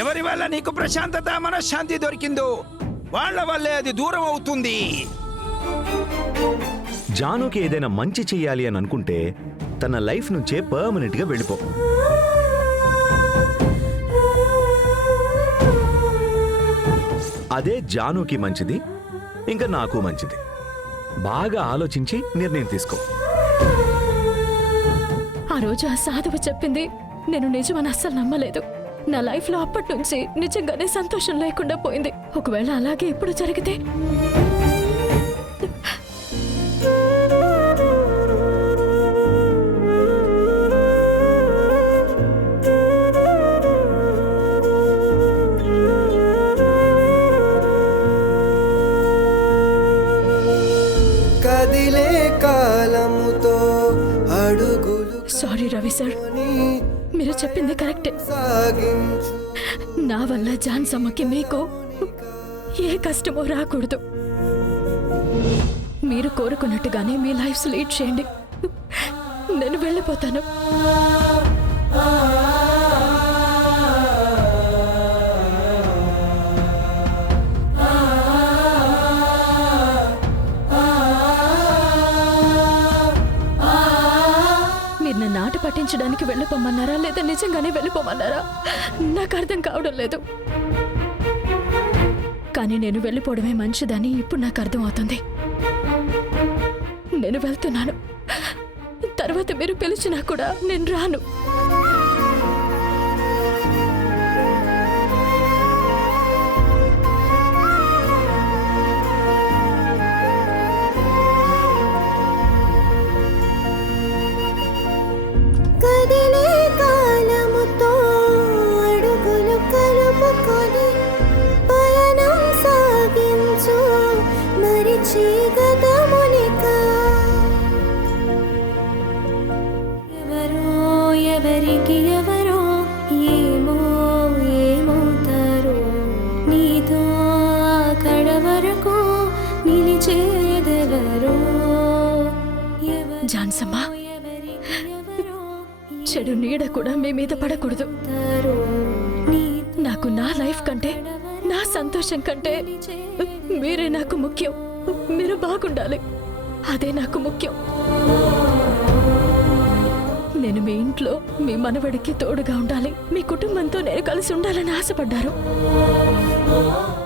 ఎవరి వల్ల నీకు ప్రశాంతత మనశ్శాంతి దొరికిందో వాళ్ళ వల్లే అది దూరం అవుతుంది. జానుకి ఏదైనా మంచి చెయ్యాలి అని అనుకుంటే తన లైఫ్ నుంచే పర్మనెంట్ గా వెళ్ళిపో. అదే జానుకి మంచిది, ఇంకా నాకు మంచిది. బాగా ఆలోచించి నిర్ణయం తీసుకో. ఆ రోజు ఆ సాధువు చెప్పింది నేను నిజమని అస్సలు నమ్మలేదు. నా లైఫ్ లో అప్పటి నుంచి నిజంగానే సంతోషం లేకుండా పోయింది. ఒకవేళ అలాగే ఇప్పుడు జరిగితే కదిలే కాలముతో అడుగులు సారీ రవి సార్, మీరు చెప్పింది కరెక్టే. సాగించు నా వల్ల జాన్సమ్మకి మీకు ఏ కష్టమో రాకూడదు. మీరు కోరుకున్నట్టుగానే మీ లైఫ్ లీడ్ చేయండి. నేను వెళ్ళిపోతాను. మీరు నన్ను ఆట పట్టించడానికి వెళ్ళిపోమన్నారా లేదా నిజంగానే వెళ్ళిపోమన్నారా నాకు అర్థం కావడం లేదు. కానీ నేను వెళ్ళిపోవడమే మంచిదని ఇప్పుడు నాకు అర్థం అవుతుంది. నేను వెళ్తున్నాను. తర్వాత మీరు పిలిచినా కూడా నేను రాను. కదిలే కాలముతో అడుగులు కలుపుకొని పయనం సాగించు మరిచి గతమునిక. ఎవరో ఎవరికి ఎవరో ఏమో ఏమవుతారో నీతో అక్కడ వరకు నిలిచేదెవరో. జాన్సమ్మా, చెడు నీడ కూడా మీ మీద పడకూడదు. నాకు నా లైఫ్ కంటే నా సంతోషం కంటే మీరే నాకు ముఖ్యం. మీరు బాగుండాలి, అదే నాకు ముఖ్యం. నేను మీ ఇంట్లో మీ మనవడికి తోడుగా ఉండాలి, మీ కుటుంబంతో నేను కలిసి ఉండాలని ఆశపడ్డారు.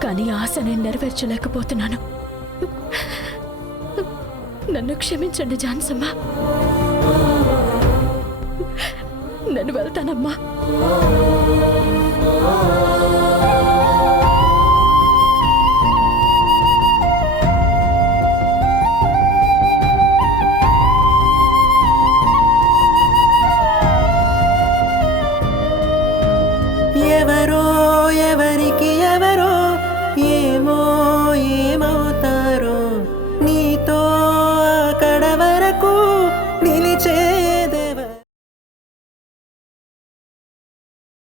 కానీ ఆశ నేను నెరవేర్చలేకపోతున్నాను. నన్ను క్షమించండి జాన్సమ్మ. నేను వెళ్తానమ్మా.